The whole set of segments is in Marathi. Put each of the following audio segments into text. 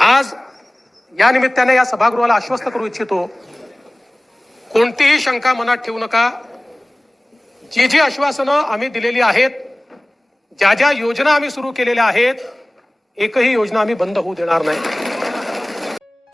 आज या निमित्ताने या सभागृहाला आश्वस्त करू इच्छितो. कोणतीही शंका मनात ठेवू नका. जी जी आश्वासनं आम्ही दिलेली आहेत ज्या ज्या योजना आम्ही सुरू केलेल्या आहेत एकही योजना आम्ही बंद होऊ देणार नाही.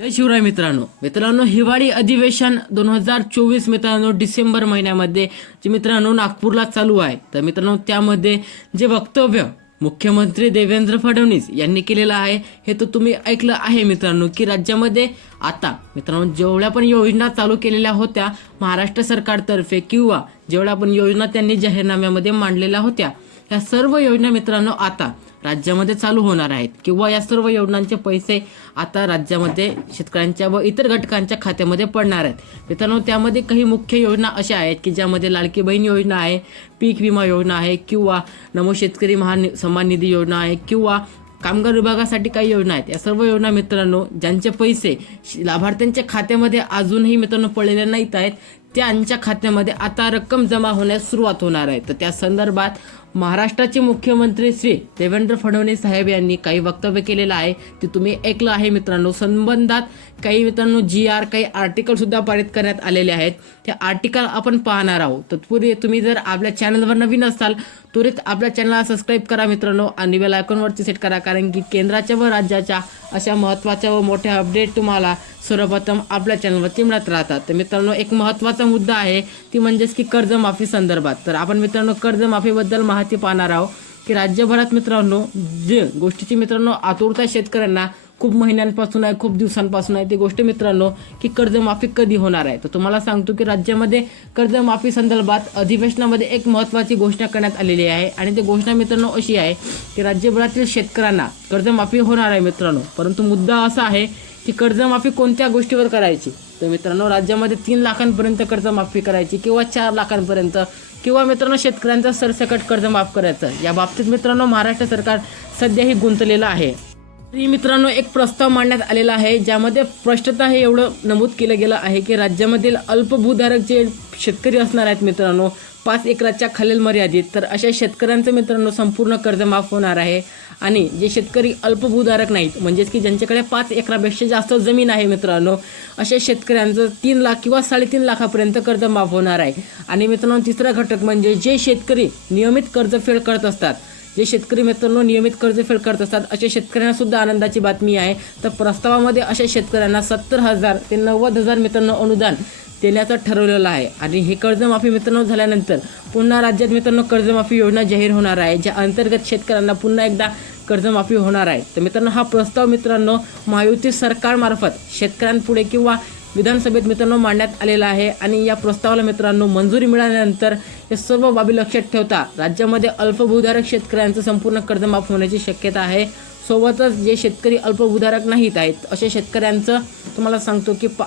जय शिवराय मित्रांनो. मित्रांनो हिवाळी अधिवेशन दोन हजार चोवीस मित्रांनो डिसेंबर महिन्यामध्ये जे मित्रांनो नागपूरला चालू आहे. तर मित्रांनो त्यामध्ये जे वक्तव्य मुख्यमंत्री देवेंद्र फडणवीस यांनी केलेलं आहे. हे तर तुम्ही ऐकलं आहे मित्रांनो की राज्यामध्ये आता मित्रांनो जेवढ्या पण योजना चालू केलेल्या होत्या महाराष्ट्र सरकारतर्फे किंवा जेवढ्या पण योजना त्यांनी जाहीरनाम्यामध्ये मांडलेल्या होत्या या सर्व योजना मित्रांनो आता राज्यामध्ये चालू होणार आहेत. किंवा या सर्व योजनांचे पैसे आता राज्यामध्ये शेतकऱ्यांच्या व इतर घटकांच्या खात्यामध्ये पडणार आहेत. मित्रांनो त्यामध्ये काही मुख्य योजना अशा आहेत की ज्यामध्ये लाडकी बहीण योजना आहे पीक विमा योजना आहे किंवा नमो शेतकरी महान सन्मान निधी योजना आहे किंवा कामगार विभागासाठी काही योजना आहेत. या सर्व योजना मित्रांनो ज्यांचे पैसे लाभार्थ्यांच्या खात्यामध्ये अजूनही मित्रांनो पडलेले नाहीत आहेत त्यांच्या खात्यामध्ये आता रक्कम जमा होण्यास सुरुवात होणार आहे. तर त्या संदर्भात महाराष्ट्राचे मुख्यमंत्री श्री देवेंद्र फडणवीस साहेब यांनी काही वक्तव्य केलेलं आहे. ते तुम्ही ऐकलं आहे मित्रांनो. संबंधात काही मित्रांनो जी आर काही आर्टिकलसुद्धा पारित करण्यात आलेले आहेत. ते आर्टिकल आपण पाहणार आहोत. तत्पूर्वी तुम्ही जर आपल्या चॅनलवर नवीन असाल त्वरित आपल्या चॅनलला सबस्क्राईब करा मित्रांनो आणि बेल आयकॉनवरती सेट करा. कारण की केंद्राच्या व राज्याच्या अशा महत्त्वाच्या व मोठ्या अपडेट तुम्हाला सर्वप्रथम आपल्या चॅनलवरती मिळत राहतात. तर मित्रांनो एक महत्त्वाचा मुद्दा आहे ती म्हणजेच की कर्जमाफी संदर्भात. तर आपण मित्रांनो कर्जमाफीबद्दल माहिती पाहणार आहोत की राज्यभरात मित्रांनो जे गोष्टीची मित्रांनो आतुरता शेतकऱ्यांना खूप महिन्यांपासून आहे खूप दिवसांपासून आहे ती गोष्ट मित्रांनो की कर्जमाफी कधी होणार आहे. तर तुम्हाला सांगतो की राज्यामध्ये कर्जमाफी संदर्भात अधिवेशनामध्ये एक महत्त्वाची घोषणा करण्यात आलेली आहे. आणि ती घोषणा मित्रांनो अशी आहे की राज्यभरातील शेतकऱ्यांना कर्जमाफी होणार आहे मित्रांनो. परंतु मुद्दा असा आहे की कर्जमाफी कोणत्या गोष्टीवर करायची? तर मित्रांनो राज्यामध्ये तीन लाखांपर्यंत कर्जमाफी करायची किंवा चार लाखांपर्यंत किंवा मित्रांनो शेतकऱ्यांचं सरसकट कर्ज माफ करायचं. या बाबतीत मित्रांनो महाराष्ट्र सरकार सध्याही गुंतलेलं आहे. तरी मित्रांनो एक प्रस्ताव मांडण्यात आलेला आहे ज्यामध्ये स्पष्टता हे एवढं नमूद केलं गेलं आहे की राज्यामधील अल्पभूधारक जे शेतकरी असणार आहेत मित्रांनो पाच एकराच्या खालील मर्यादित तर अशा शेतकऱ्यांचं मित्रांनो संपूर्ण कर्ज माफ होणार आहे. आणि जे शेतकरी अल्पभूधारक नाहीत म्हणजेच की ज्यांच्याकडे पाच एकरापेक्षा जास्त जमीन आहे मित्रांनो अशा शेतकऱ्यांचं तीन लाख किंवा साडेतीन लाखापर्यंत कर्ज माफ होणार आहे. आणि मित्रांनो तिसरा घटक म्हणजे जे शेतकरी नियमित कर्जफेड करत असतात जे शेतकरी मित्रांनो नियमित कर्जफेड करत असतात अशा शेतकऱ्यांना सुद्धा आनंदाची बातमी आहे. तर प्रस्तावामध्ये अशा शेतकऱ्यांना सत्तर हजार ते नव्वद हजार मित्रांनो अनुदान देण्याचं ठरवलेलं आहे. आणि हे कर्जमाफी मित्रांनो झाल्यानंतर पुन्हा राज्यात मित्रांनो कर्जमाफी योजना जाहीर होणार आहे ज्या अंतर्गत शेतकऱ्यांना पुन्हा एकदा कर्जमाफी होणार आहे. तर मित्रांनो हा प्रस्ताव मित्रांनो महायुती सरकारमार्फत शेतकऱ्यांपुढे किंवा विधानसभेत मित्रांनो मांडण्यात आलेला आहे आणि या प्रस्तावाला मित्रांनो मंजुरी मिळाल्यानंतर हे सर्व बाबी लक्षात ठेवता राज्यामध्ये अल्पभूधारक शेतकऱ्यांचं संपूर्ण कर्जमाफ होण्याची शक्यता आहे. सोबतच जे शेतकरी अल्पभूधारक नाहीत आहेत अशा शेतकऱ्यांचं तुम्हाला सांगतो की पा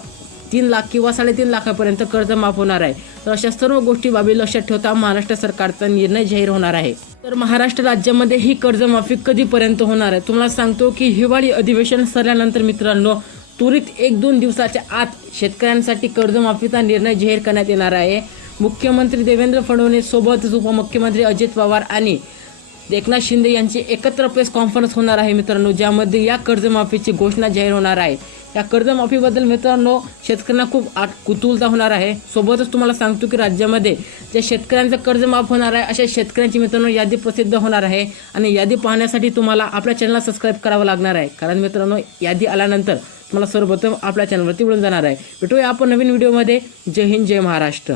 तीन लाख किंवा साडेतीन लाखापर्यंत कर्ज माफ होणार आहे. तर अशा सर्व गोष्टी बाबी लक्षात ठेवता महाराष्ट्र सरकारचा निर्णय जाहीर होणार आहे. तर महाराष्ट्र राज्यामध्ये ही कर्जमाफी कधीपर्यंत होणार आहे? तुम्हाला सांगतो की हिवाळी अधिवेशन सरल्यानंतर मित्रांनो त्वरित एक दोन दिवसाच्या आत शेतकऱ्यांसाठी कर्जमाफीचा निर्णय जाहीर करण्यात येणार आहे. मुख्यमंत्री देवेंद्र फडणवीस सोबतच उपमुख्यमंत्री अजित पवार आणि एकनाथ शिंदे यांची एकत्र प्रेस कॉन्फरन्स होणार आहे मित्रांनो ज्यामध्ये या कर्जमाफीची घोषणा जाहीर होणार आहे. या कर्जमाफीबद्दल मित्रांनो शेतकऱ्यांना खूप आट कुतूहलता होणार आहे. सोबतच तुम्हाला सांगतो की राज्यामध्ये ज्या शेतकऱ्यांचं कर्ज माफ होणार आहे अशा शेतकऱ्यांची मित्रांनो यादी प्रसिद्ध होणार आहे. आणि यादी पाहण्यासाठी तुम्हाला आपल्या चॅनलला सबस्क्राईब करावं लागणार आहे. कारण मित्रांनो यादी आल्यानंतर तुम्हाला सर्वप्रथम आपल्या चॅनलवरती मिळून जाणार आहे. भेटूया आपण नवीन व्हिडिओमध्ये जय हिंद जय महाराष्ट्र.